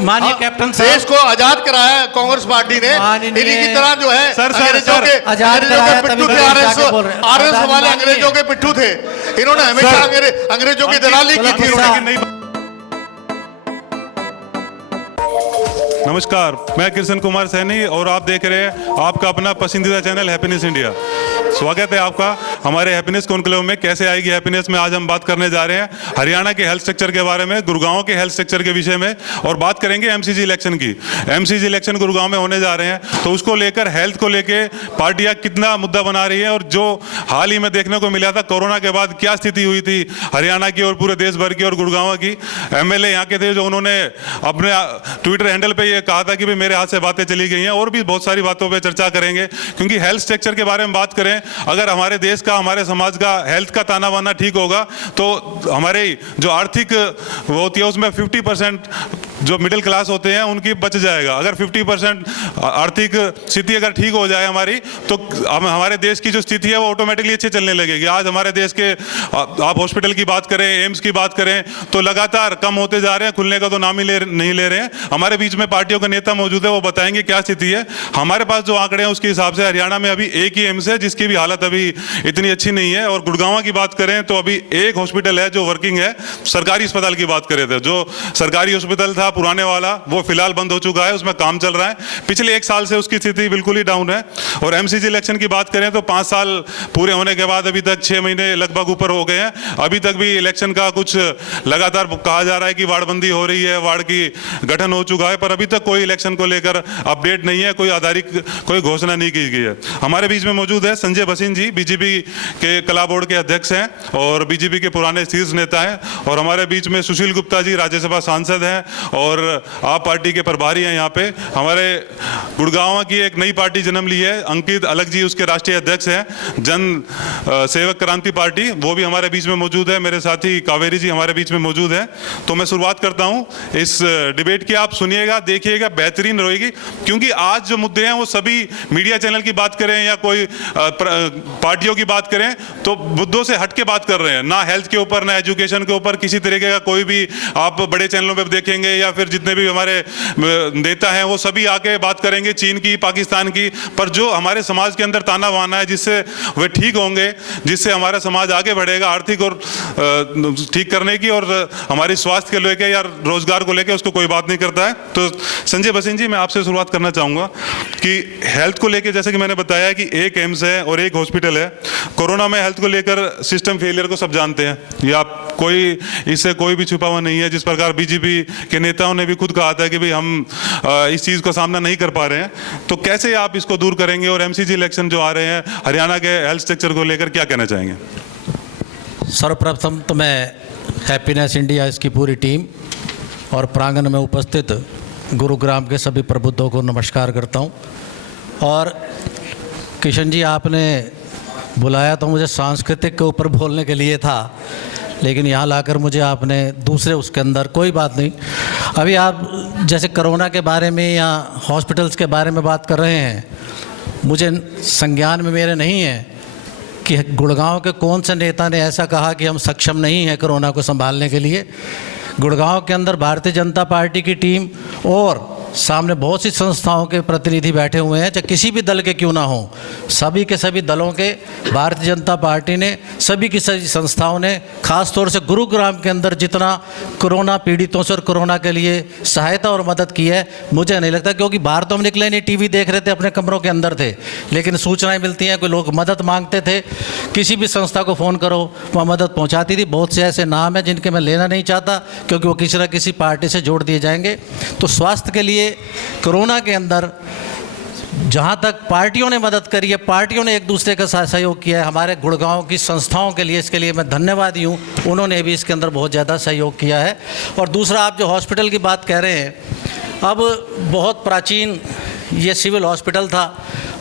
माननीय कैप्टन साहब, देश को आजाद कराया कांग्रेस पार्टी ने। माननीय- इन्हीं की तरह जो है अंग्रेजों के आजाद कराया, पिट्ठू तभी थे। जाके बोल रहे हैं। आरएस वाले माननीय- अंग्रेजों के पिट्ठू थे। इन्होंने हमेशा अंग्रेजों की दलाली की थी। इन्होंने नमस्कार, मैं कृष्ण कुमार सैनी और आप देख रहे हैं आपका अपना पसंदीदा चैनल हैप्पीनेस इंडिया। स्वागत है आपका हमारे हैप्पीनेस कॉन्क्लेव में। कैसे आएगी हैप्पीनेस में आज हम बात करने जा रहे हैं हरियाणा के हेल्थ स्ट्रक्चर के बारे में, गुड़गांव के हेल्थ स्ट्रक्चर के विषय में, और बात करेंगे एमसीजी इलेक्शन की। एमसीजी इलेक्शन गुड़गांव में होने जा रहे हैं, तो उसको लेकर, हेल्थ को लेकर पार्टियां कितना मुद्दा बना रही है, और जो हाल ही में देखने को मिला था कोरोना के बाद क्या स्थिति हुई थी हरियाणा की और पूरे देश भर की और गुड़गांव की। एमएलए यहाँ के थे जो उन्होंने अपने ट्विटर हैंडल पे ये कहा था कि भाई मेरे हाथ से बातें चली गई हैं, और भी बहुत सारी बातों पे चर्चा करेंगे। क्योंकि हेल्थ स्ट्रक्चर के बारे में बात करें, अगर हमारे देश का, हमारे समाज का हेल्थ का ताना बाना ठीक होगा तो हमारे जो आर्थिक वो होती है उसमें 50% जो मिडिल क्लास होते हैं उनकी बच जाएगा। अगर 50% आर्थिक स्थिति अगर ठीक हो जाए हमारी, तो हमारे देश की जो स्थिति है वो ऑटोमेटिकली अच्छे चलने लगेगी। आज हमारे देश के आप हॉस्पिटल की बात करें, एम्स की बात करें, तो लगातार कम होते जा रहे हैं, खुलने का तो नाम ही नहीं ले रहे हैं। हमारे बीच में पार्टियों के नेता मौजूद है, वो बताएंगे क्या स्थिति है। हमारे पास जो आंकड़े हैं उसके हिसाब से हरियाणा में अभी एक ही एम्स है जिसकी भी हालत अभी इतनी अच्छी नहीं है। और गुड़गांव की बात करें तो अभी एक हॉस्पिटल है जो वर्किंग है। सरकारी अस्पताल की बात करें तो जो सरकारी हॉस्पिटल था पुराने वाला, वो फिलहाल बंद हो चुका है, उसमें काम चल रहा है। पिछले 1 साल से उसकी स्थिति बिल्कुल ही डाउन है। और एमसीजी इलेक्शन की बात करें तो 5 साल पूरे होने के बाद अभी तक 6 महीने लगभग ऊपर हो गए हैं। अभी तक भी इलेक्शन का कुछ लगातार कहा जा रहा है कि वार्डबंदी हो रही है, वार्ड की गठन हो चुका है, पर अभी तक कोई इलेक्शन को लेकर अपडेट नहीं है, कोई आधारिक कोई घोषणा नहीं की गई है। हमारे बीच में मौजूद है संजय भसीन जी, बीजेपी के कला बोर्ड के अध्यक्ष हैं और बीजेपी के पुराने शीर्ष नेता हैं। और हमारे बीच में सुशील गुप्ता जी, राज्यसभा सांसद हैं और आप पार्टी के प्रभारी हैं। यहाँ पे हमारे गुड़गांव की एक नई पार्टी जन्म ली है, अंकित अलग जी उसके राष्ट्रीय अध्यक्ष हैं, जन सेवक क्रांति पार्टी, वो भी हमारे बीच में मौजूद है। मेरे साथी कावेरी जी हमारे बीच में मौजूद है। तो मैं शुरुआत करता हूँ इस डिबेट की। आप सुनिएगा, देखिएगा, बेहतरीन रहेगी। क्योंकि आज जो मुद्दे हैं वो सभी मीडिया चैनल की बात करें या कोई पार्टियों की बात करें तो मुद्दों से हट के बात कर रहे हैं। ना हेल्थ के ऊपर, ना एजुकेशन के ऊपर किसी तरीके का कोई भी आप बड़े चैनलों पे देखेंगे या फिर जितने भी हमारे नेता हैं वो सभी आके बात करेंगे चीन की, पाकिस्तान की। पर जो हमारे समाज के अंदर ताना बाना है जिससे वे ठीक होंगे, जिससे हमारा समाज आगे बढ़ेगा आर्थिक और ठीक करने की, और हमारी स्वास्थ्य के लेके या रोजगार को लेके, उसको कोई बात नहीं करता है। तो संजय भसीन जी, मैं आपसे शुरुआत करना चाहूँगा कि हेल्थ को लेके, जैसे कि मैंने बताया कि एक एम्स है और एक हॉस्पिटल है। कोरोना में हेल्थ को लेकर सिस्टम फेलियर को सब जानते हैं, या कोई इससे कोई भी छुपा हुआ नहीं है। जिस प्रकार बीजेपी के नेताओं ने भी खुद कहा था कि भाई हम इस चीज़ का सामना नहीं कर पा रहे हैं, तो कैसे आप इसको दूर करेंगे? और एमसीजी इलेक्शन जो आ रहे हैं हरियाणा के हेल्थ स्ट्रक्चर को लेकर क्या कहना चाहेंगे? सर्वप्रथम तो मैं हैप्पीनेस इंडिया, इसकी पूरी टीम और प्रांगण में उपस्थित गुरुग्राम के सभी प्रबुद्धों को नमस्कार करता हूं। और किशन जी, आपने बुलाया तो मुझे सांस्कृतिक के ऊपर बोलने के लिए था, लेकिन यहाँ लाकर मुझे आपने दूसरे उसके अंदर, कोई बात नहीं। अभी आप जैसे कोरोना के बारे में या हॉस्पिटल्स के बारे में बात कर रहे हैं, मुझे संज्ञान में मेरे नहीं है कि गुड़गांव के कौन से नेता ने ऐसा कहा कि हम सक्षम नहीं हैं कोरोना को संभालने के लिए। गुड़गांव के अंदर भारतीय जनता पार्टी की टीम और सामने बहुत सी संस्थाओं के प्रतिनिधि बैठे हुए हैं, चाहे किसी भी दल के क्यों ना हो, सभी के सभी दलों के भारतीय जनता पार्टी ने, सभी की सभी संस्थाओं ने, खास तौर से गुरुग्राम के अंदर जितना कोरोना पीड़ितों से और कोरोना के लिए सहायता और मदद की है, मुझे नहीं लगता, क्योंकि बाहर तो हम निकले नहीं, टीवी देख रहे थे, अपने कमरों के अंदर थे, लेकिन सूचनाएं मिलती हैं, कोई लोग मदद मांगते थे, किसी भी संस्था को फ़ोन करो वहाँ मदद पहुँचाती थी। बहुत से ऐसे नाम हैं जिनके मैं लेना नहीं चाहता, क्योंकि वो किसी न किसी पार्टी से जोड़ दिए जाएंगे। तो स्वास्थ्य के लिए कोरोना के अंदर जहाँ तक पार्टियों ने मदद करी है, पार्टियों ने एक दूसरे का सहयोग किया है। हमारे गुड़गांव की संस्थाओं के लिए, इसके लिए मैं धन्यवादी हूँ, उन्होंने भी इसके अंदर बहुत ज़्यादा सहयोग किया है। और दूसरा, आप जो हॉस्पिटल की बात कह रहे हैं, अब बहुत प्राचीन ये सिविल हॉस्पिटल था,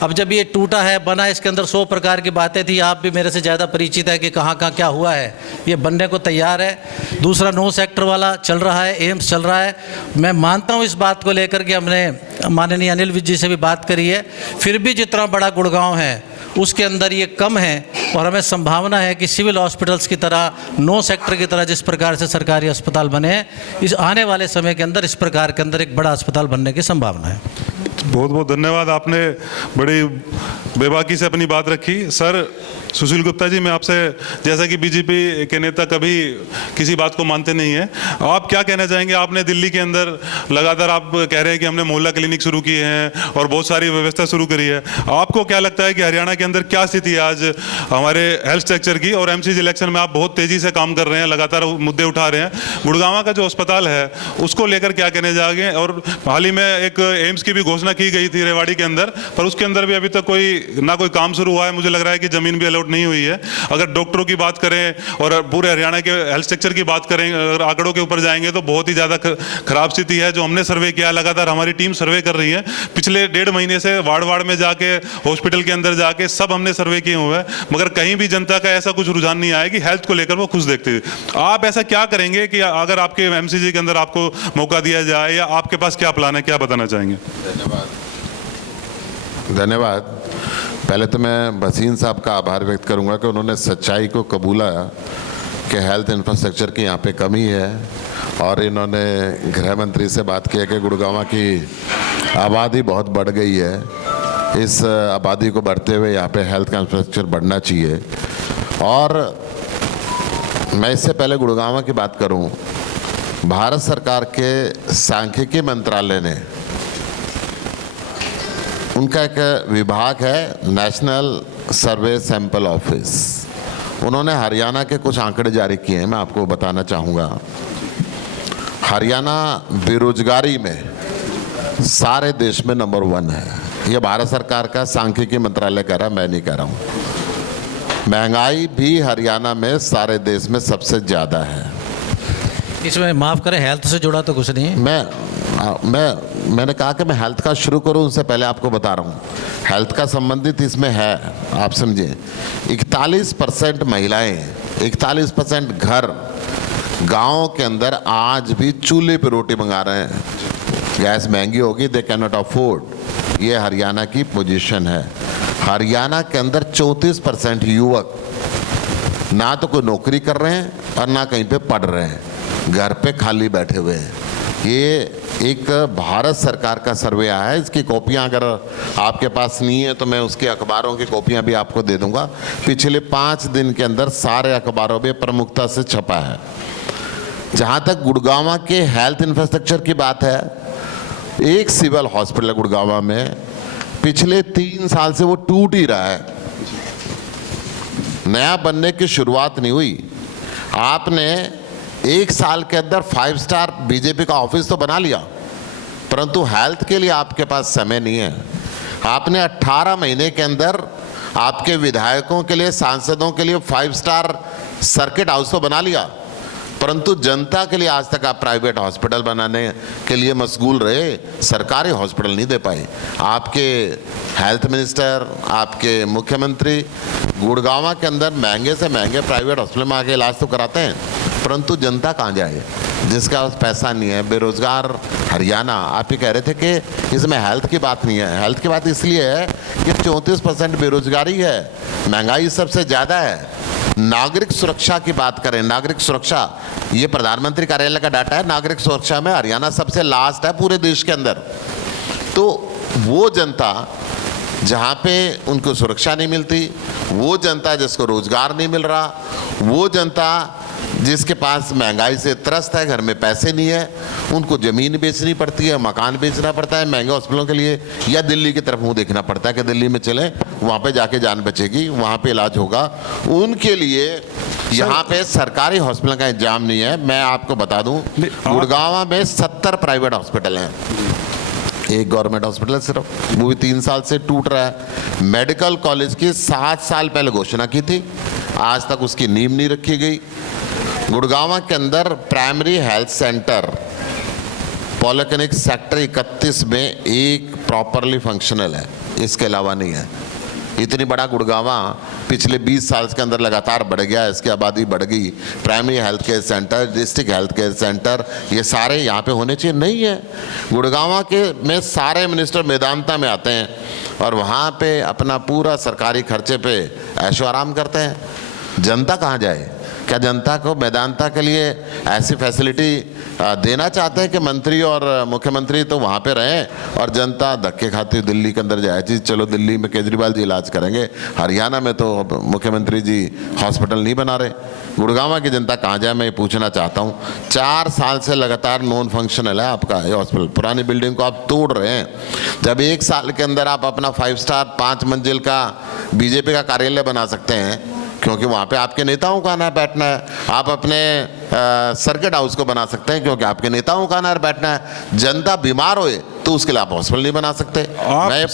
अब जब ये टूटा है, बना, इसके अंदर 100 प्रकार की बातें थी। आप भी मेरे से ज़्यादा परिचित है कि कहाँ कहाँ क्या हुआ है। ये बनने को तैयार है। दूसरा, 9 सेक्टर वाला चल रहा है, एम्स चल रहा है। मैं मानता हूँ इस बात को लेकर कि हमने माननीय अनिल विज जी से भी बात करी है, फिर भी जितना बड़ा गुड़गांव है उसके अंदर ये कम है और हमें संभावना है कि सिविल हॉस्पिटल्स की तरह 9 सेक्टर की तरह जिस प्रकार से सरकारी अस्पताल बने हैं, इस आने वाले समय के अंदर इस प्रकार के अंदर एक बड़ा अस्पताल बनने की संभावना है। बहुत बहुत धन्यवाद, आपने बड़ी बेबाकी से अपनी बात रखी। सर सुशील गुप्ता जी, मैं आपसे, जैसा कि बीजेपी के नेता कभी किसी बात को मानते नहीं हैं, आप क्या कहना चाहेंगे? आपने दिल्ली के अंदर लगातार आप कह रहे हैं कि हमने मोहल्ला क्लिनिक शुरू किए हैं और बहुत सारी व्यवस्था शुरू करी है। आपको क्या लगता है कि हरियाणा के अंदर क्या स्थिति है आज हमारे हेल्थ स्ट्रक्चर की? और एमसीजी इलेक्शन में आप बहुत तेजी से काम कर रहे हैं, लगातार मुद्दे उठा रहे हैं। गुड़गांव का जो अस्पताल है उसको लेकर क्या कहने जाएंगे? और हाल ही में एक एम्स की भी घोषणा की गई थी रेवाड़ी के अंदर, पर उसके अंदर भी अभी तक कोई काम शुरू हुआ है। मुझे लग रहा है कि जमीन भी अलॉट नहीं हुई है। अगर डॉक्टरों की बात करें और पूरे हरियाणा के हेल्थ स्ट्रक्चर की बात करें, अगर आंकड़ों के ऊपर जाएंगे तो बहुत ही ज़्यादा खराब स्थिति है। जो हमने सर्वे किया, लगातार हमारी टीम सर्वे कर रही है, पिछले 1.5 महीने से वार्ड में जाके, हॉस्पिटल के अंदर जाके सब हमने सर्वे किए हुए हैं, मगर कहीं भी जनता का ऐसा कुछ रुझान नहीं आया कि हेल्थ को लेकर वो खुश देखते हैं। आप ऐसा क्या करेंगे कि अगर आपके एमसीजी के अंदर आपको मौका दिया जाए, या आपके पास क्या प्लान है, क्या बताना चाहेंगे? धन्यवाद। पहले तो मैं भसीन साहब का आभार व्यक्त करूंगा कि उन्होंने सच्चाई को कबूला कि हेल्थ इंफ्रास्ट्रक्चर की यहाँ पे कमी है, और इन्होंने गृह मंत्री से बात की है कि गुड़गांव की आबादी बहुत बढ़ गई है, इस आबादी को बढ़ते हुए यहाँ पे हेल्थ का इंफ्रास्ट्रक्चर बढ़ना चाहिए। और मैं इससे पहले गुड़गांव की बात करूँ, भारत सरकार के सांख्यिकी मंत्रालय ने, उनका एक विभाग है नेशनल सर्वे सैंपल ऑफिस, उन्होंने हरियाणा के कुछ आंकड़े जारी किए हैं, मैं आपको बताना चाहूँगा। हरियाणा बेरोजगारी में सारे देश में नंबर 1 है। ये भारत सरकार का सांख्यिकी मंत्रालय कह रहा है, मैं नहीं कह रहा हूँ। महंगाई भी हरियाणा में सारे देश में सबसे ज़्यादा है। इसमें माफ़ करें, हेल्थ से जुड़ा तो कुछ नहीं है। मैंने कहा कि मैं हेल्थ का शुरू करूं, उससे पहले आपको बता रहा हूं हेल्थ का संबंधित इसमें है। आप समझिए 41% महिलाएं, 41% घर गाँव के अंदर आज भी चूल्हे पे रोटी मंगा रहे हैं। गैस महंगी होगी, दे कैन नॉट अफोर्ड। ये हरियाणा की पोजीशन है। हरियाणा के अंदर 34% युवक ना तो कोई नौकरी कर रहे हैं और ना कहीं पे पढ़ रहे हैं, घर पे खाली बैठे हुए हैं। ये एक भारत सरकार का सर्वे आया है। इसकी कॉपियां अगर आपके पास नहीं है तो मैं उसके अखबारों की कॉपियां भी आपको दे दूंगा। पिछले 5 दिन के अंदर सारे अखबारों में प्रमुखता से छपा है। जहां तक गुड़गांव के हेल्थ इंफ्रास्ट्रक्चर की बात है, एक सिविल हॉस्पिटल गुड़गांव में पिछले 3 साल से वो टूट ही रहा है, नया बनने की शुरुआत नहीं हुई। आपने 1 साल के अंदर 5 स्टार बीजेपी का ऑफिस तो बना लिया, परंतु हेल्थ के लिए आपके पास समय नहीं है। आपने 18 महीने के अंदर आपके विधायकों के लिए, सांसदों के लिए 5 स्टार सर्किट हाउस तो बना लिया, परंतु जनता के लिए आज तक आप प्राइवेट हॉस्पिटल बनाने के लिए मशगूल रहे, सरकारी हॉस्पिटल नहीं दे पाए। आपके हेल्थ मिनिस्टर, आपके मुख्यमंत्री गुड़गांव के अंदर महंगे से महंगे प्राइवेट हॉस्पिटल में आके इलाज तो कराते हैं, परंतु जनता कहाँ जाए जिसका पास पैसा नहीं है। बेरोजगार हरियाणा, आप ही कह रहे थे कि इसमें हेल्थ की बात नहीं है। हेल्थ की बात इसलिए है कि 34% बेरोजगारी है, महंगाई सबसे ज़्यादा है। नागरिक सुरक्षा की बात करें, नागरिक सुरक्षा, ये प्रधानमंत्री कार्यालय का डाटा है, नागरिक सुरक्षा में हरियाणा सबसे लास्ट है पूरे देश के अंदर। तो वो जनता जहाँ पे उनको सुरक्षा नहीं मिलती, वो जनता जिसको रोजगार नहीं मिल रहा, वो जनता जिसके पास महंगाई से त्रस्त है, घर में पैसे नहीं है, उनको ज़मीन बेचनी पड़ती है, मकान बेचना पड़ता है महंगे हॉस्पिटलों के लिए, या दिल्ली की तरफ मुँह देखना पड़ता है कि दिल्ली में चलें, वहाँ पे जाके जान बचेगी, वहाँ पे इलाज होगा। उनके लिए यहाँ पे सरकारी हॉस्पिटल का इंतजाम नहीं है। मैं आपको बता दूँ, गुड़गांव में 70 प्राइवेट हॉस्पिटल हैं, एक गवर्नमेंट हॉस्पिटल है सिर्फ, वो भी 3 साल से टूट रहा है। मेडिकल कॉलेज की 7 साल पहले घोषणा की थी, आज तक उसकी नींव नहीं रखी गई। गुड़गांव के अंदर primary health centre, polyclinic sector 31 में एक प्रॉपरली फंक्शनल है, इसके अलावा नहीं है। इतनी बड़ा गुड़गांवा पिछले 20 साल के अंदर लगातार बढ़ गया, इसकी आबादी बढ़ गई, primary health care centre, district health care centre, ये सारे यहाँ पे होने चाहिए, नहीं है। गुड़गांवा के में सारे मिनिस्टर मेदांता में आते हैं और वहाँ पे अपना पूरा सरकारी खर्चे पे ऐशो आराम करते हैं। जनता कहाँ जाए? क्या जनता को मेदांता के लिए ऐसी फैसिलिटी देना चाहते हैं कि मंत्री और मुख्यमंत्री तो वहाँ पे रहें और जनता धक्के खाती दिल्ली के अंदर जाए? जी चलो, दिल्ली में केजरीवाल जी इलाज करेंगे, हरियाणा में तो मुख्यमंत्री जी हॉस्पिटल नहीं बना रहे। गुड़गांवा की जनता कहाँ जाए, मैं ये पूछना चाहता हूँ। 4 साल से लगातार नॉन फंक्शनल है आपका ये हॉस्पिटल, पुरानी बिल्डिंग को आप तोड़ रहे हैं। जब 1 साल के अंदर आप अपना 5 स्टार 5 मंजिल का बीजेपी का कार्यालय बना सकते हैं, क्योंकि वहाँ पे आपके नेताओं का आना बैठना है। आप अपने सर्किट हाउस को बना सकते हैं, क्योंकि आपके नेताओं का आना बैठना है। जनता बीमार होए तो उसके लिए आप हॉस्पिटल नहीं बना सकते।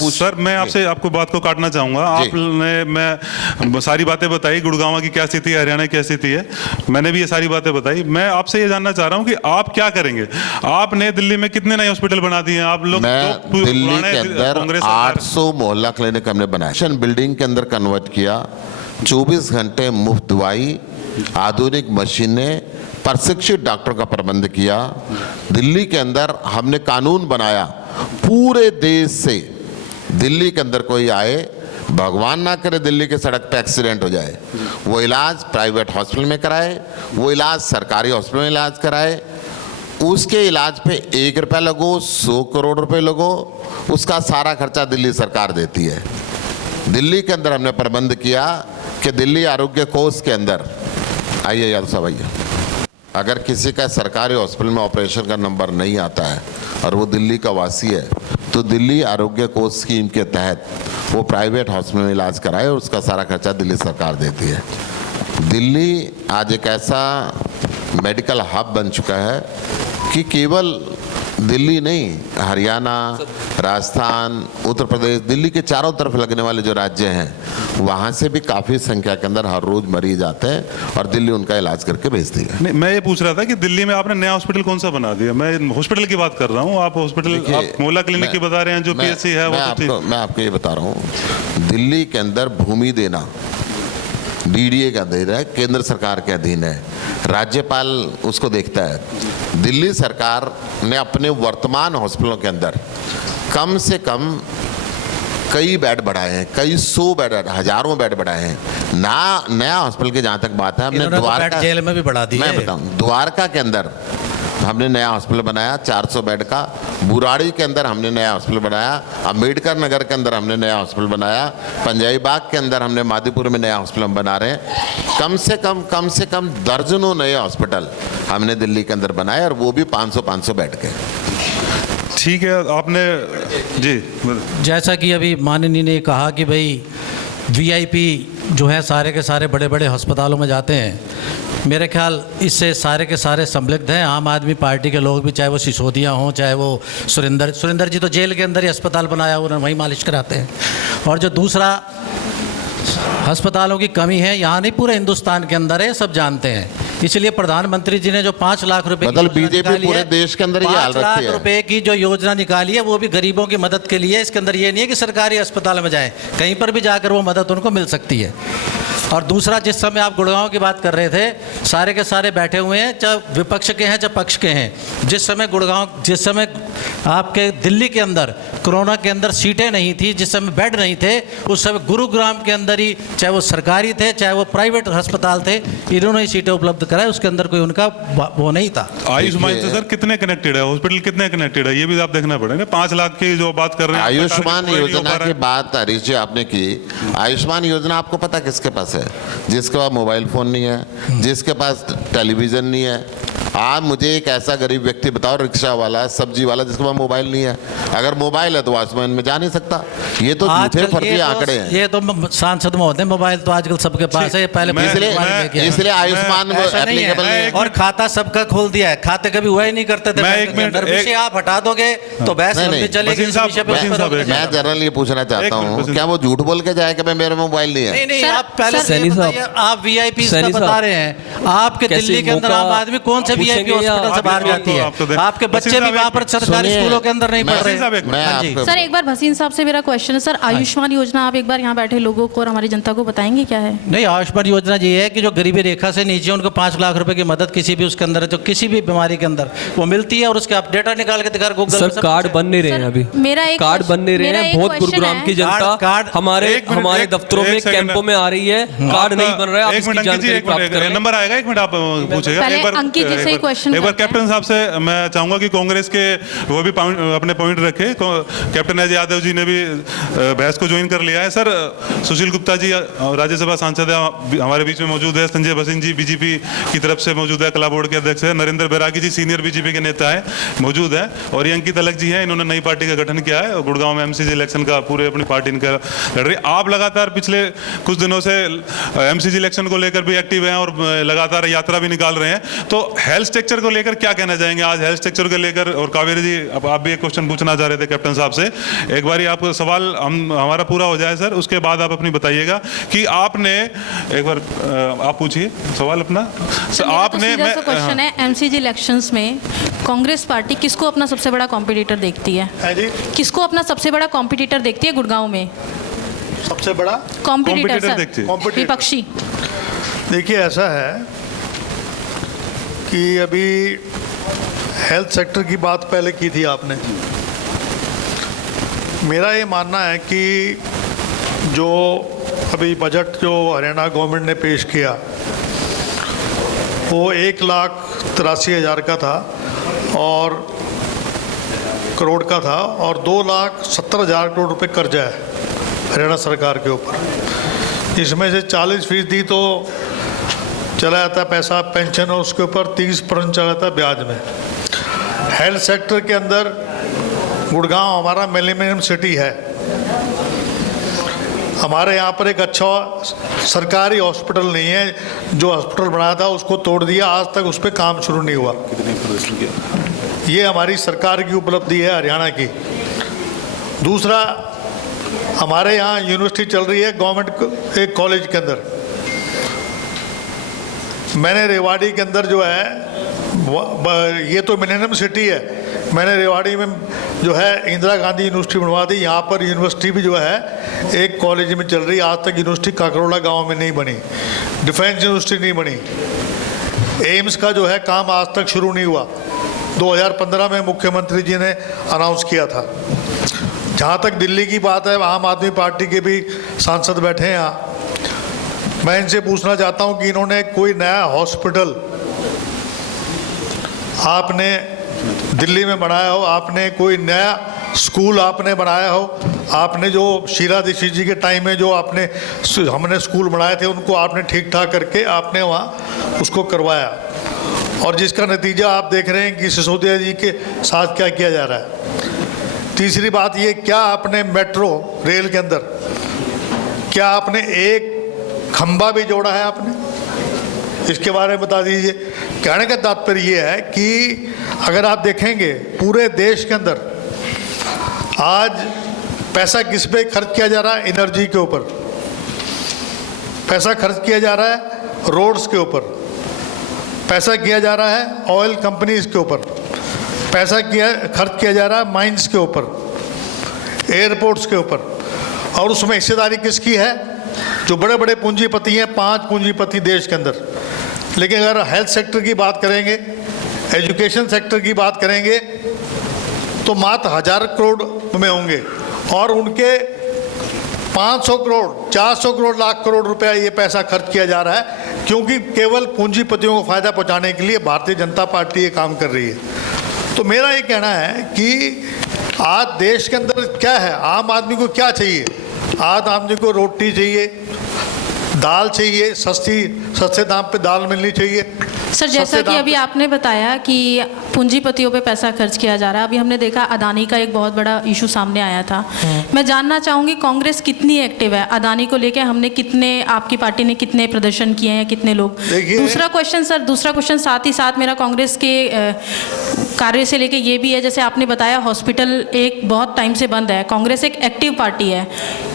सर मैं आपसे आपको बात को काटना चाहूँगा। आपने मैं सारी बातें बताई, गुड़गांव की क्या स्थिति है, हरियाणा की क्या स्थिति है, मैंने भी ये सारी बातें बताई। मैं आपसे ये जानना चाह रहा हूँ कि आप क्या करेंगे। आपने दिल्ली में कितने नए हॉस्पिटल बना दिए हैं आप लोग? दिल्ली के अंदर 800 मोहल्ला क्लिनिक हमने बनाया, बिल्डिंग के अंदर कन्वर्ट किया, 24 घंटे मुफ्त दवाई, आधुनिक मशीनें, प्रशिक्षित डॉक्टर का प्रबंध किया। दिल्ली के अंदर हमने कानून बनाया, पूरे देश से दिल्ली के अंदर कोई आए, भगवान ना करे दिल्ली के सड़क पे एक्सीडेंट हो जाए, वो इलाज प्राइवेट हॉस्पिटल में कराए, वो इलाज सरकारी हॉस्पिटल में इलाज कराए। उसके इलाज पे 1 रुपया लगो, 100 करोड़ रुपए लगो, उसका सारा खर्चा दिल्ली सरकार देती है। दिल्ली के अंदर हमने प्रबंध किया कि दिल्ली आरोग्य कोष के अंदर, आइए यादव साहब आइए, अगर किसी का सरकारी हॉस्पिटल में ऑपरेशन का नंबर नहीं आता है और वो दिल्ली का वासी है, तो दिल्ली आरोग्य कोष स्कीम के तहत वो प्राइवेट हॉस्पिटल में इलाज कराए और उसका सारा खर्चा दिल्ली सरकार देती है। दिल्ली आज एक ऐसा मेडिकल हब बन चुका है कि केवल दिल्ली नहीं, हरियाणा, राजस्थान, उत्तर प्रदेश, दिल्ली के चारों तरफ लगने वाले जो राज्य हैं वहाँ से भी काफ़ी संख्या के अंदर हर रोज मरीज आते हैं और दिल्ली उनका इलाज करके भेजती है। नहीं, मैं ये पूछ रहा था कि दिल्ली में आपने नया हॉस्पिटल कौन सा बना दिया? मैं हॉस्पिटल की बात कर रहा हूँ, आप हॉस्पिटल आप मोहल्ला क्लिनिक की बता रहे हैं जो पीएचसी है वो। मैं आपको ये बता रहा हूँ, दिल्ली के अंदर भूमि देना डीडीए का अधीन है, केंद्र सरकार के अधीन है, राज्यपाल उसको देखता है। दिल्ली सरकार ने अपने वर्तमान हॉस्पिटलों के अंदर कम से कम कई बेड बढ़ाए हैं, कई 100 बेड, हजारों बेड बढ़ाए हैं। नया हॉस्पिटल की जहाँ तक बात है, हमने द्वारका जेल में भी बढ़ा दिए। मैं बताऊँ, द्वारका के अंदर हमने नया हॉस्पिटल बनाया 400 बेड का, बुराड़ी के अंदर हमने नया हॉस्पिटल बनाया, अम्बेडकर नगर के अंदर हमने नया हॉस्पिटल बनाया, पंजाबी बाग के अंदर हमने मादीपुर में नया हॉस्पिटल बना रहे हैं। कम से कम दर्जनों नए हॉस्पिटल हमने दिल्ली के अंदर बनाए और वो भी 500 बेड के। ठीक है, आपने जी जैसा कि अभी माननीय ने कहा कि भाई वीआईपी जो है सारे के सारे बड़े बड़े अस्पतालों में जाते हैं, मेरे ख्याल इससे सारे के सारे संलिग्ध हैं। आम आदमी पार्टी के लोग भी, चाहे वो सिसोदिया हों, चाहे वो सुरेंद्र जी तो जेल के अंदर ही अस्पताल बनाया, उन्होंने वहीं मालिश कराते हैं। और जो दूसरा अस्पतालों की कमी है, यहाँ नहीं पूरे हिंदुस्तान के अंदर है, सब जानते हैं। इसलिए प्रधानमंत्री जी ने जो 5 लाख रुपए मतलब बीजेपी पूरे देश के अंदर ये हाल रखती है। 5 लाख रुपए की जो योजना निकाली है वो भी गरीबों की मदद के लिए। इसके अंदर ये नहीं है कि सरकारी अस्पताल में जाए, कहीं पर भी जाकर वो मदद उनको मिल सकती है। और दूसरा, जिस समय आप गुड़गांव की बात कर रहे थे, सारे के सारे बैठे हुए हैं, चाहे विपक्ष के हैं चाहे पक्ष के हैं। जिस समय आपके दिल्ली के अंदर कोरोना के अंदर सीटें नहीं थी, जिस समय बेड नहीं थे, उस समय गुरुग्राम के अंदर ही, चाहे वो सरकारी थे चाहे वो प्राइवेट अस्पताल थे, इन्होंने ही सीटें उपलब्ध कराई। उसके अंदर कोई उनका वो नहीं था। आयुष्मान से सर कितने कनेक्टेड है हॉस्पिटल, कितने कनेक्टेड है, ये भी आप देखना पड़ेगा। 5 लाख की जो बात कर रहे हैं, आयुष्मान योजना की बात हरीश जी आपने की। आयुष्मान योजना आपको पता किसके पास है? जिसके पास मोबाइल फोन नहीं है, जिसके पास टेलीविजन नहीं है। आप मुझे एक ऐसा गरीब व्यक्ति बताओ, रिक्शा वाला, सब्जी वाला, जिसके पास मोबाइल नहीं है। अगर मोबाइल है तो आयुष्मान में जा नहीं सकता। ये तो झूठे फर्जी आंकड़े हैं। ये तो सांसद महोदय, मोबाइल तो आजकल सबके पास है। पहले इसलिए आयुष्मान एप्लीकेबल नहीं है। और खाता सबका खोल दिया है, खाते कभी हुआ ही नहीं करते थे। आप हटा दोगे तो बहस चलेगी। मैं जनरल ये पूछना चाहता हूँ, क्या वो झूठ बोल के जाए कि मेरे मोबाइल नहीं है? नहीं, आप पहले आप वीआईपी बता रहे हैं। आपके दिल्ली के अंदर आम आदमी कौन से वीआईपी पूछेंगे या हॉस्पिटल से बाहर जाती है, आपके बच्चे भी वहाँ पर सरकारी सुनिए, स्कूलों के अंदर नहीं पढ़ रहे। मैं हाँ जी। आपको सर एक बार भसीन साहब से मेरा क्वेश्चन है सर, आयुष्मान योजना आप एक बार यहाँ बैठे लोगों को और हमारी जनता को बताएंगे क्या है? नहीं, आयुष्मान योजना ये है कि जो गरीबी रेखा से नीचे उनको 5 लाख रुपए की मदद किसी भी उसके अंदर है तो किसी भी बीमारी के अंदर वो मिलती है, और उसके आप डेटा निकाल के दिखा गूगल सर कार्ड बन नहीं रहे हैं अभी, मेरा एक कार्ड बन नहीं रहे मेरा हैं। एक बहुत क्वेश्चन गुरुग्राम है। की जनता कार्ड- हमारे एक मिनट, हमारे एक- दफ्तरों में एक सेकंड। कैंपों में आ रही है, कार्ड नहीं बन रहा है, आप एक इसकी मिनट अंकित जी, जानकारी एक प्राप्त मिनट करें। नंबर आएगा, एक मिनट आप पूछेगा। पहले एक बार अंकित जी से ही क्वेश्चन एक बार करते हैं। कैप्टन साहब से मैं चाहूंगा कि कांग्रेस के वो भी अपने पॉइंट रखे। कैप्टन अजय यादव जी ने भी बहस को ज्वाइन कर लिया है। सर सुशील गुप्ता जी राज्यसभा सांसद है, हमारे बीच में मौजूद है। संजय भसीन जी बीजेपी की तरफ से मौजूद है, कला बोर्ड के अध्यक्ष है। नरेंद्र बैरागी जी सीनियर बीजेपी के नेता है, मौजूद है। और ये अंकित अलग जी है, इन्होंने नई पार्टी का गठन किया है और गुड़गांव में एमसीजी इलेक्शन का पूरे अपनी पार्टी इनका लड़ रही है। आप लगातार पिछले कुछ दिनों से एमसीजी इलेक्शन को लेकर भी एक्टिव हैं और लगातार यात्रा भी निकाल रहे हैं, तो हेल्थ स्ट्रक्चर को लेकर क्या कहना चाहेंगे आज हेल्थ स्ट्रक्चर को लेकर? और कावेरी जी अब आप भी एक क्वेश्चन पूछना चाह रहे थे कैप्टन साहब से, एक बारी आपको सवाल हमारा पूरा हो जाए सर, उसके बाद आप अपनी बताइएगा कि आपने एक बार आप पूछिए सवाल अपना। आपने क्वेश्चन है एमसीजी इलेक्शंस में कांग्रेस पार्टी किसको अपना सबसे बड़ा कॉम्पिटिटर देखती है? है जी, किसको अपना सबसे बड़ा कॉम्पिटिटर देखती है गुड़गांव में? सबसे बड़ा कॉम्पिटिटर देखती है। सर, विपक्षी। देखिए ऐसा है कि अभी हेल्थ सेक्टर की बात पहले की थी आपने। मेरा ये मानना है कि जो अभी बजट जो हरियाणा गवर्नमेंट ने पेश किया वो 1,83,000 का था और करोड़ का था, और 2,70,000 करोड़ रुपए कर्जा है हरियाणा सरकार के ऊपर। इसमें से 40% तो चला जाता है पैसा पेंशन, और उसके ऊपर 30% चला जाता है ब्याज में। हेल्थ सेक्टर के अंदर गुड़गांव हमारा मिलेनियम सिटी है। हमारे यहाँ पर एक अच्छा सरकारी हॉस्पिटल नहीं है, जो हॉस्पिटल बनाया था उसको तोड़ दिया, आज तक उस पर काम शुरू नहीं हुआ। ये हमारी सरकार की उपलब्धि है हरियाणा की। दूसरा, हमारे यहाँ यूनिवर्सिटी चल रही है गवर्नमेंट एक कॉलेज के अंदर। मैंने रेवाड़ी के अंदर जो है, ये तो मिलेनियम सिटी है, मैंने रेवाड़ी में जो है इंदिरा गांधी यूनिवर्सिटी बनवा दी। यहाँ पर यूनिवर्सिटी भी जो है एक कॉलेज में चल रही है, आज तक यूनिवर्सिटी काकरोला गांव में नहीं बनी, डिफेंस यूनिवर्सिटी नहीं बनी। एम्स का जो है काम आज तक शुरू नहीं हुआ, 2015 में मुख्यमंत्री जी ने अनाउंस किया था। जहाँ तक दिल्ली की बात है, आम आदमी पार्टी के भी सांसद बैठे हैं यहाँ, मैं इनसे पूछना चाहता हूँ कि इन्होंने कोई नया हॉस्पिटल आपने दिल्ली में बनाया हो, आपने कोई नया स्कूल आपने बनाया हो, आपने जो शीला दीक्षित जी के टाइम में जो हमने स्कूल बनाए थे उनको आपने ठीक ठाक करके आपने वहाँ उसको करवाया, और जिसका नतीजा आप देख रहे हैं कि सिसोदिया जी के साथ क्या किया जा रहा है। तीसरी बात ये, क्या आपने मेट्रो रेल के अंदर क्या आपने एक खंबा भी जोड़ा है आपने? इसके बारे में बता दीजिए। कहने का तात्पर्य ये है कि अगर आप देखेंगे पूरे देश के अंदर आज पैसा किस पे खर्च किया जा रहा है? एनर्जी के ऊपर पैसा खर्च किया जा रहा है, रोड्स के ऊपर पैसा किया जा रहा है, ऑयल कंपनीज के ऊपर पैसा खर्च किया जा रहा है, माइंस के ऊपर, एयरपोर्ट्स के ऊपर। और उसमें हिस्सेदारी किसकी है? जो बड़े बड़े पूंजीपति हैं, 5 पूंजीपति देश के अंदर। लेकिन अगर हेल्थ सेक्टर की बात करेंगे, एजुकेशन सेक्टर की बात करेंगे, तो मात्र 1000 करोड़ में होंगे, और उनके 500 करोड़ 400 करोड़ लाख करोड़ रुपया ये पैसा खर्च किया जा रहा है, क्योंकि केवल पूंजीपतियों को फ़ायदा पहुंचाने के लिए भारतीय जनता पार्टी ये काम कर रही है। तो मेरा ये कहना है कि आज देश के अंदर क्या है, आम आदमी को क्या चाहिए? आम आदमी को रोटी चाहिए, दाल चाहिए, सस्ते दाम पे दाल मिलनी चाहिए। सर जैसा कि अभी आपने बताया कि पूंजीपतियों पे पैसा खर्च किया जा रहा है। अभी हमने देखा अदानी का एक बहुत बड़ा इशू सामने आया था। मैं जानना चाहूँगी कांग्रेस कितनी एक्टिव है अदानी को लेके, हमने कितने, आपकी पार्टी ने कितने प्रदर्शन किए हैं, कितने लोग। देखिए- दूसरा क्वेश्चन साथ ही साथ मेरा कांग्रेस के कार्य से लेके ये भी है, जैसे आपने बताया हॉस्पिटल एक बहुत टाइम से बंद है, कांग्रेस एक एक्टिव पार्टी है,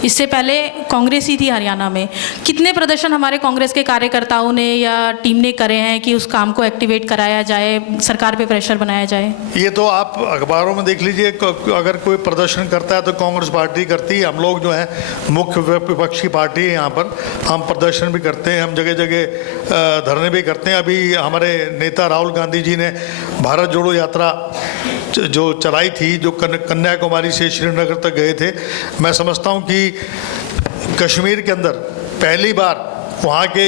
इससे पहले कांग्रेस ही थी हरियाणा में। कितने प्रदर्शन हमारे कांग्रेस के कार्यकर्ताओं ने या टीम ने करे हैं कि उस काम को एक्टिवेट कराया जाए, सरकार पे प्रेशर बनाया जाए? ये तो आप अखबारों में देख लीजिए, अगर कोई प्रदर्शन करता है तो कांग्रेस पार्टी करती है। हम लोग जो है मुख्य विपक्ष की पार्टी है, यहाँ पर हम प्रदर्शन भी करते हैं, हम जगह जगह धरने भी करते हैं। अभी हमारे नेता राहुल गांधी जी ने भारत जोड़ो यात्रा जो चलाई थी, जो कन्याकुमारी से श्रीनगर तक गए थे। मैं समझता हूँ कि कश्मीर के अंदर पहली बार वहाँ के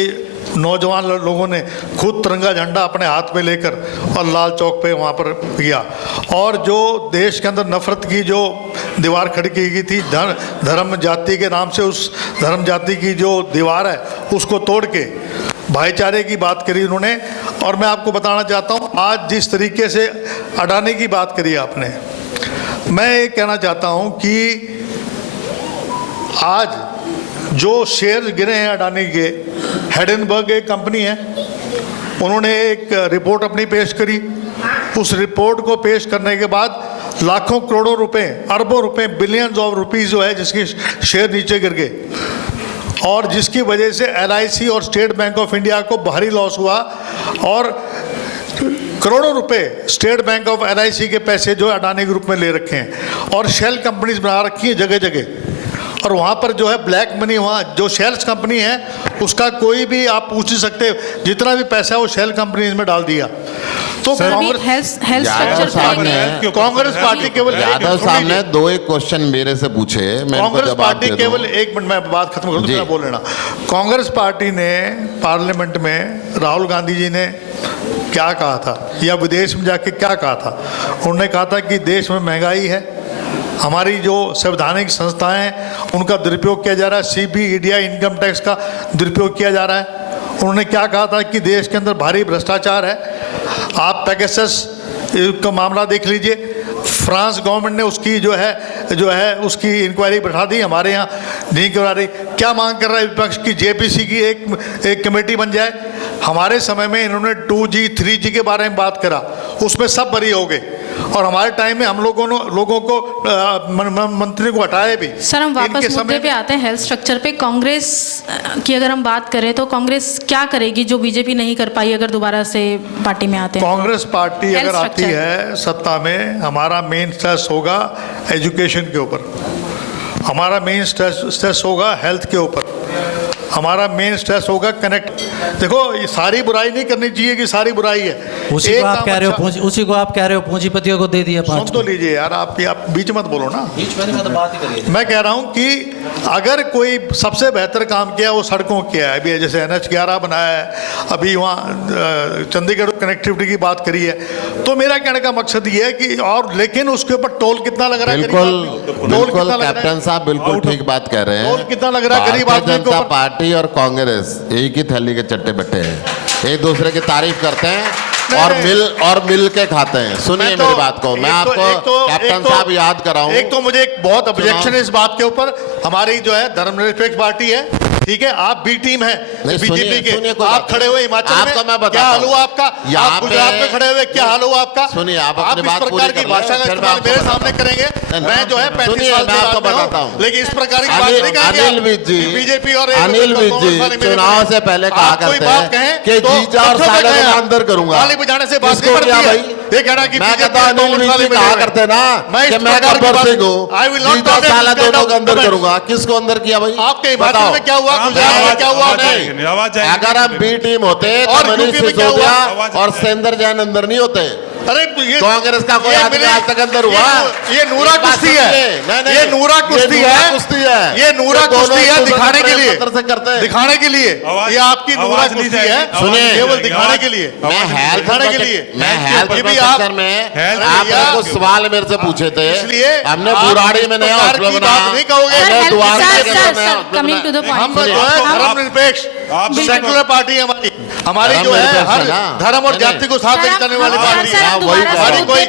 नौजवान लोगों ने खुद तिरंगा झंडा अपने हाथ में लेकर और लाल चौक पे वहाँ पर किया, और जो देश के अंदर नफरत की जो दीवार खड़ी की गई थी धर्म जाति के नाम से, उस धर्म जाति की जो दीवार है उसको तोड़ के भाईचारे की बात करी उन्होंने। और मैं आपको बताना चाहता हूँ, आज जिस तरीके से अडानी की बात करी आपने, मैं ये कहना चाहता हूँ कि आज जो शेयर गिरे हैं अडानी के, हेडेनबर्ग एक कंपनी है, उन्होंने एक रिपोर्ट अपनी पेश करी। उस रिपोर्ट को पेश करने के बाद लाखों करोड़ों रुपए, अरबों रुपए, बिलियंस ऑफ रुपीस जो है जिसके शेयर नीचे गिर गए, और जिसकी वजह से LIC और स्टेट बैंक ऑफ इंडिया को भारी लॉस हुआ, और करोड़ों रुपए स्टेट बैंक ऑफ LIC के पैसे जो अडानी ग्रुप में ले रखे हैं, और शेल कंपनीज बना रखी है जगह जगह। और वहाँ पर जो है ब्लैक मनी, वहाँ जो शेल्स कंपनी है उसका कोई भी आप पूछ नहीं सकते, जितना भी पैसा है वो शेल कंपनीज में डाल दिया। तो कांग्रेस पार्टी केवल यादव साहब ने दो एक क्वेश्चन मेरे से पूछे, मैं उनको कांग्रेस जवाब पार्टी दे दूं। केवल एक मिनट में बात खत्म कर दूं, मैं बोल लेना। कांग्रेस पार्टी ने पार्लियामेंट में राहुल गांधी जी ने क्या कहा था, या विदेश में जाके क्या कहा था? उन्होंने कहा था कि देश में महंगाई है, हमारी जो संवैधानिक संस्थाएं हैं उनका दुरुपयोग किया जा रहा है, CB, EDI, इनकम टैक्स का दुरुपयोग किया जा रहा है। उन्होंने क्या कहा था कि देश के अंदर भारी भ्रष्टाचार है। आप पेगासस का मामला देख लीजिए, फ्रांस गवर्नमेंट ने उसकी जो है उसकी इंक्वायरी बैठा दी, हमारे यहाँ नहीं करा रही। क्या मांग कर रहा है विपक्ष की? JPC की एक कमेटी बन जाए। हमारे समय में इन्होंने 2G 3G के बारे में बात करा, उसमें सब बरी हो गए, और हमारे टाइम में हम लोगों को मंत्री को हटाए भी। सर, हम वापस मुद्दे पे आते हैं, हेल्थ स्ट्रक्चर पे। कांग्रेस की अगर हम बात करें तो कांग्रेस क्या करेगी जो बीजेपी नहीं कर पाई अगर दोबारा से पार्टी में आते हैं? कांग्रेस पार्टी अगर आती है सत्ता में, हमारा मेन स्ट्रेस होगा एजुकेशन के ऊपर, हमारा मेन स्ट्रेस होगा हेल्थ के ऊपर, हमारा मेन स्ट्रेस होगा कनेक्ट। देखो, ये सारी बुराई नहीं करनी चाहिए कि सारी बुराई है। उसी को आप कह रहे हो पूंजीपतियों को दे दिया 5। सुन तो लीजिए यार, आप बीच मत बोलो ना, बीच में तो बात ही करिए। मैं कह रहा हूं कि अगर कोई सबसे बेहतर काम किया वो सड़कों किया है। अभी जैसे NH11 बनाया है, अभी वहाँ चंडीगढ़ कनेक्टिविटी की बात करी है। तो मेरा कहने का मकसद ये है कि, और लेकिन उसके ऊपर टोल कितना लग रहा है? बिल्कुल कैप्टन साहब बिल्कुल ठीक बात कह रहे हैं। टोल कितना लग रहा है गरीब आदमी भारतीय को? जनता पार्टी और कांग्रेस एक ही थैली के चट्टे बट्टे हैं, एक दूसरे की तारीफ करते हैं और मिल के खाते हैं। सुनिए मेरी बात को, मैं आपको कैप्टन साहब याद कराऊं। एक तो मुझे एक बहुत ऑब्जेक्शन है इस बात के ऊपर, हमारी जो है धर्मनिरपेक्ष पार्टी है, ठीक है, आप B टीम है बीजेपी के, आप खड़े हुए हिमाचल में, क्या हाल हुआ आपका? आप गुजरात में खड़े हुए, क्या हाल हुआ आपका? सुनिए, आप इस प्रकार की भाषा का इस्तेमाल मेरे सामने करेंगे, मैं जो है 35 साल आपको बताता हूँ, लेकिन इस प्रकार की बात नहीं करेंगे। अनिल विज जी, बीजेपी और अनिल विज जी चुनाव से पहले कहा करते हैं कि जीजा और साले को अंदर करूंगा, गाली बजाने से बात नहीं किसको करती भाई? है। ये कहना कि मैं कहता हूं अनिल विज जी कहा करते ना कि मैं गब्बर सिंह हूं, जीजा साला दोनों को अंदर करूंगा। किसको अंदर किया भाई? आपके हिमाचल में क्या हुआ, गुजरात में क्या हुआ? अगर आप B टीम होते तो मनीष सिसोदिया और सेंदर जैन अंदर नहीं होते। अरे कांग्रेस का कोई आदमी आज तक अंदर हुआ? ये नूरा कुश्ती है, ये नूरा कुश्ती है, ये नूरा कुश्ती है दिखाने के लिए, दिखाने के लिए, ये आपकी नूरा कुश्ती है, सुनिए, केवल दिखाने के लिए, मैं हेल्थ दिखाने के लिए। मैं हेल्थ ये भी सेक्टर में आपने कुछ सवाल मेरे से पूछे थे, इसलिए हमने बुराड़ी में नया हॉस्पिटल बनाया, नहीं कहोगे। कमिंग टू द हम पॉइंट, जो है धर्मनिरपेक्ष सेकुलर पार्टी है हमारी, हमारी जो है हर धर्म और जाति को साथ लेकर चलने वाली पार्टी है। वही हमारी कोई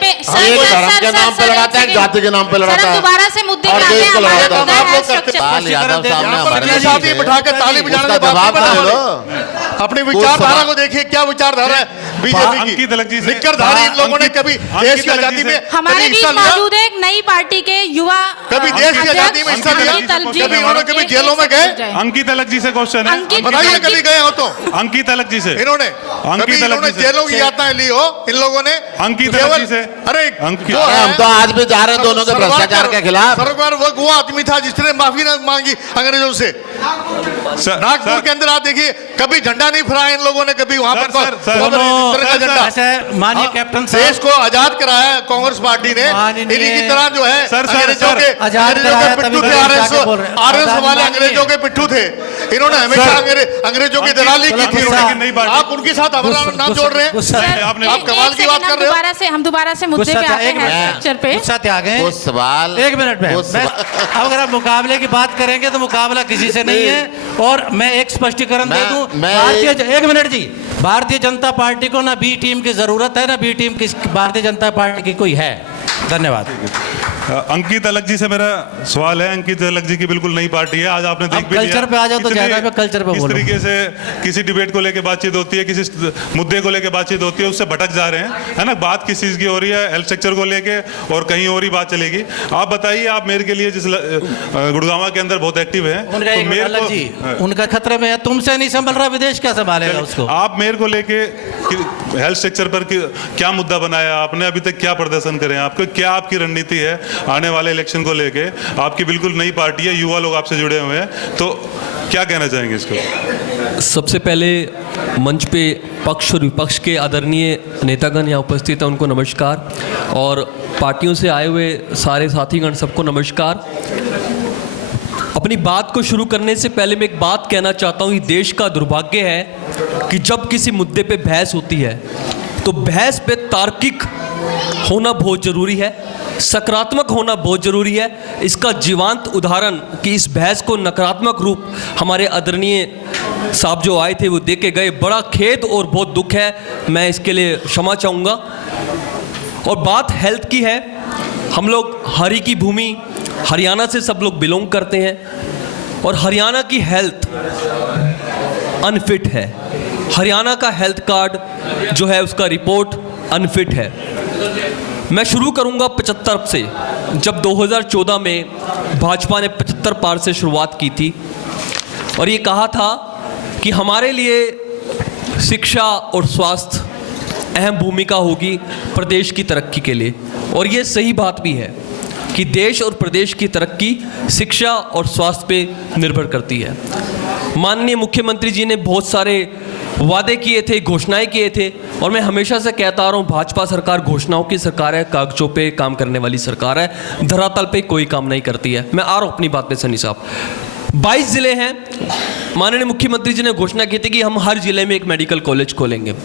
धर्म के नाम पे लड़ाता है, जाति के नाम पे लड़ाता है, दोबारा से मुद्दे और पे आते देश हैं, को हमारा लड़ाता मुद्दा है। है आप लोग करते structure। लाल यादव साहब ने हमारे अपनी जाति बिठा के ताली बजाने उसका के बाद जवाब बना तो रहे। लो। अपनी विचारधारा को देखिए, क्या विचारधारा है बीजेपी की। अंकित अलग जी से- निक्करधारी इन लोगों ने कभी देश की अलग जी आजादी से- में हमारे कभी बीच हिस्सा लिया? मौजूद है एक नई पार्टी के युवा कभी देश की आजादी में हिस्सा लिया? कभी उन्होंने कभी जेलों में गए? अंकित अलग जी से क्वेश्चन है। अंकित- बताइए कभी गए हो तो। अंकित अलग जी से इन्होंने अंकित कभी अलग इन्होंने जी से- जेलों की यातनाएं ली हो इन लोगों ने? अंकित केवल- अलग जी से- अरे अंकित- जो है- हम तो आज भी जा रहे हैं दोनों के भ्रष्टाचार के खिलाफ। सरकार वो आदमी था जिसने माफी न मांगी अंग्रेजों से। नागपुर के अंदर आप देखिए, कभी झंडा नहीं फहराया इन लोगों ने, कभी वहां पर सर, सर, इस तरह का झंडा। ऐसे माननीय कैप्टन साहब, देश को आजाद कराया कांग्रेस पार्टी ने। माननीय- इन्हीं की तरह जो है सर, अंग्रेजों सर, के आजाद कराया तभी पिट्ठू थे। तो जाके बोल रहे हैं। आरएस वाले माननीय- अंग्रेजों के पिट्ठू थे। इन्होंने हमेशा अंग्रेजों की दलाली की थी। गुस्सा- आप उनके साथ हमारा नाम जोड़ रहे हैं। आपने- आप कमाल की बात कर रहे हो। हम दोबारा से मुद्दे पे आते हैं स्ट्रक्चर पे। गुस्सा त्याग है। कुछ सवाल एक मिनट में कुछ मैं अब अगर आप मुकाबले की बात करेंगे तो मुकाबला किसी से नहीं है। और मैं एक स्पष्टीकरण दे दूं, एक मिनट जी, भारतीय जनता पार्टी को ना बी टीम की जरूरत है, ना बी टीम की भारतीय जनता पार्टी की कोई है। धन्यवाद। अंकित अलग जी से मेरा सवाल है। अंकित अलग जी की बिल्कुल नई पार्टी है। आज आपने देख भी लिया कल्चर पे आ जाओ तो कितनी- ज्यादा मैं कल्चर पे किस बोलूं। तरीके से किसी डिबेट को लेकर बातचीत होती है, किसी मुद्दे को लेकर बातचीत होती है, उससे भटक जा रहे हैं, है ना। बात किस चीज़ की हो रही है, हेल्थ स्ट्रक्चर को लेके, और कहीं और ही बात चलेगी। आप बताइए, आप मेयर के लिए जिस गुड़गांव के अंदर बहुत एक्टिव है, उनका एक मिनट अलग जी, उनका खतरे में है, तुमसे नहीं संभल रहा, विदेश क्या संभालेगा उसको। आप मेयर को लेके हेल्थ स्ट्रक्चर पर क्या मुद्दा बनाया आपने, अभी तक क्या प्रदर्शन करें, आपको क्या आपकी रणनीति है आने वाले इलेक्शन को लेके। आपकी बिल्कुल नई पार्टी है, युवा लोग आपसे जुड़े हुए हैं, तो क्या कहना चाहेंगे इसको। सबसे पहले मंच पे पक्ष और विपक्ष के आदरणीय नेतागण यहाँ उपस्थित हैं, उनको नमस्कार। और पार्टियों से आए हुए सारे साथीगण, सबको नमस्कार। अपनी बात को शुरू करने से पहले मैं एक बात कहना चाहता हूँ कि देश का दुर्भाग्य है कि जब किसी मुद्दे पे बहस होती है तो बहस पे तार्किक होना बहुत ज़रूरी है, सकारात्मक होना बहुत ज़रूरी है। इसका जीवंत उदाहरण कि इस बहस को नकारात्मक रूप हमारे आदरणीय साहब जो आए थे वो दे के गए, बड़ा खेद और बहुत दुख है, मैं इसके लिए क्षमा चाहूँगा। और बात हेल्थ की है। हम लोग हरी की भूमि हरियाणा से सब लोग बिलोंग करते हैं और हरियाणा की हेल्थ अनफिट है। हरियाणा का हेल्थ कार्ड जो है उसका रिपोर्ट अनफिट है। मैं शुरू करूंगा 75 से। जब 2014 में भाजपा ने 75 पार से शुरुआत की थी और ये कहा था कि हमारे लिए शिक्षा और स्वास्थ्य अहम भूमिका होगी प्रदेश की तरक्की के लिए, और ये सही बात भी है कि देश और प्रदेश की तरक्की शिक्षा और स्वास्थ्य पे निर्भर करती है। माननीय मुख्यमंत्री जी ने बहुत सारे वादे किए थे, घोषणाएं किए थे, और मैं हमेशा से कहता आ रहा हूँ भाजपा सरकार घोषणाओं की सरकार है, कागजों पे काम करने वाली सरकार है, धरातल पे कोई काम नहीं करती है। मैं आ रहा हूँ अपनी बात पे सनी साहब। 22 ज़िले हैं। माननीय मुख्यमंत्री जी ने घोषणा की थी कि हम हर ज़िले में एक मेडिकल कॉलेज खोलेंगे,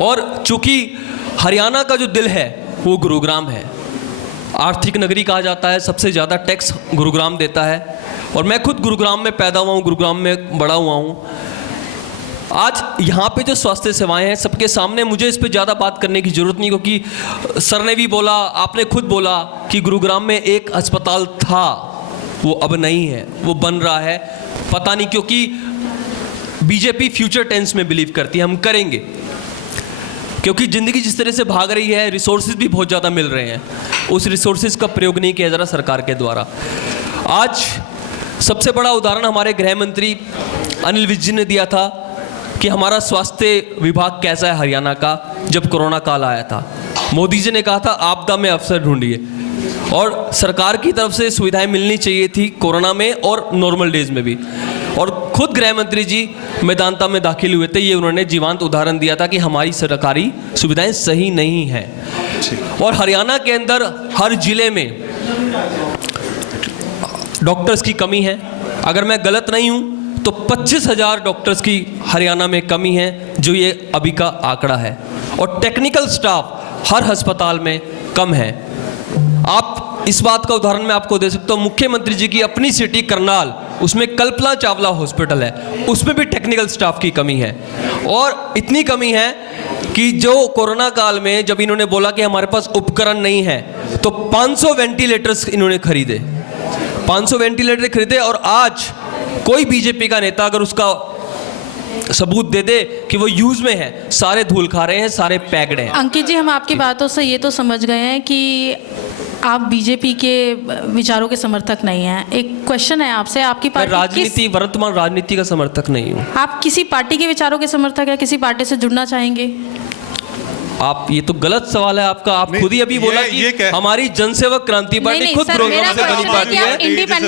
और चूँकि हरियाणा का जो दिल है वो गुरुग्राम है, आर्थिक नगरी कहा जाता है, सबसे ज़्यादा टैक्स गुरुग्राम देता है, और मैं खुद गुरुग्राम में पैदा हुआ हूँ, गुरुग्राम में बड़ा हुआ हूँ। आज यहाँ पे जो स्वास्थ्य सेवाएं हैं सबके सामने, मुझे इस पे ज़्यादा बात करने की ज़रूरत नहीं, क्योंकि सर ने भी बोला, आपने खुद बोला कि गुरुग्राम में एक अस्पताल था, वो अब नहीं है, वो बन रहा है। पता नहीं, क्योंकि बीजेपी फ्यूचर टेंस में बिलीव करती है, हम करेंगे, क्योंकि ज़िंदगी जिस तरह से भाग रही है, रिसोर्सेज भी बहुत ज़्यादा मिल रहे हैं, उस रिसोर्सेज का प्रयोग नहीं किया जा रहा सरकार के द्वारा। आज सबसे बड़ा उदाहरण हमारे गृह मंत्री अनिल विज जी ने दिया था कि हमारा स्वास्थ्य विभाग कैसा है हरियाणा का। जब कोरोना काल आया था, मोदी जी ने कहा था आपदा में अवसर ढूंढिए, और सरकार की तरफ से सुविधाएं मिलनी चाहिए थी कोरोना में और नॉर्मल डेज में भी। और खुद गृह मंत्री जी मैदानता में दाखिल हुए थे, ये उन्होंने जीवंत उदाहरण दिया था कि हमारी सरकारी सुविधाएं सही नहीं हैं। और हरियाणा के अंदर हर जिले में डॉक्टर्स की कमी है। अगर मैं गलत नहीं हूँ तो 25,000 डॉक्टर्स की हरियाणा में कमी है, जो ये अभी का आंकड़ा है। और टेक्निकल स्टाफ हर अस्पताल में कम है। आप इस बात का उदाहरण मैं आपको दे सकता हूँ, मुख्यमंत्री जी की अपनी सिटी करनाल, उसमें कल्पना चावला हॉस्पिटल है, उसमें भी टेक्निकल स्टाफ की कमी है। और इतनी कमी है कि जो कोरोना काल में जब इन्होंने बोला कि हमारे पास उपकरण नहीं है, तो 500 वेंटिलेटर्स इन्होंने खरीदे, 500 वेंटिलेटर खरीदे। और आज कोई बीजेपी का नेता अगर उसका सबूत दे दे कि वो यूज में है, सारे धूल खा रहे हैं, सारे पैक्ड हैं। अंकित जी, हम आपकी बातों से ये तो समझ गए हैं कि आप बीजेपी के विचारों के समर्थक नहीं हैं। एक क्वेश्चन है आपसे, आपकी मैं पार्टी राजनीति, वर्तमान राजनीति का समर्थक नहीं हूँ। आप किसी पार्टी के विचारों के समर्थक है, किसी पार्टी से जुड़ना चाहेंगे? आप, ये तो गलत सवाल है आपका। आप खुद ही अभी बोला कि हमारी जनसेवक क्रांति पार्टी खुद प्रोग्राम से बनी पार्टी है। इंडिपेंडेंट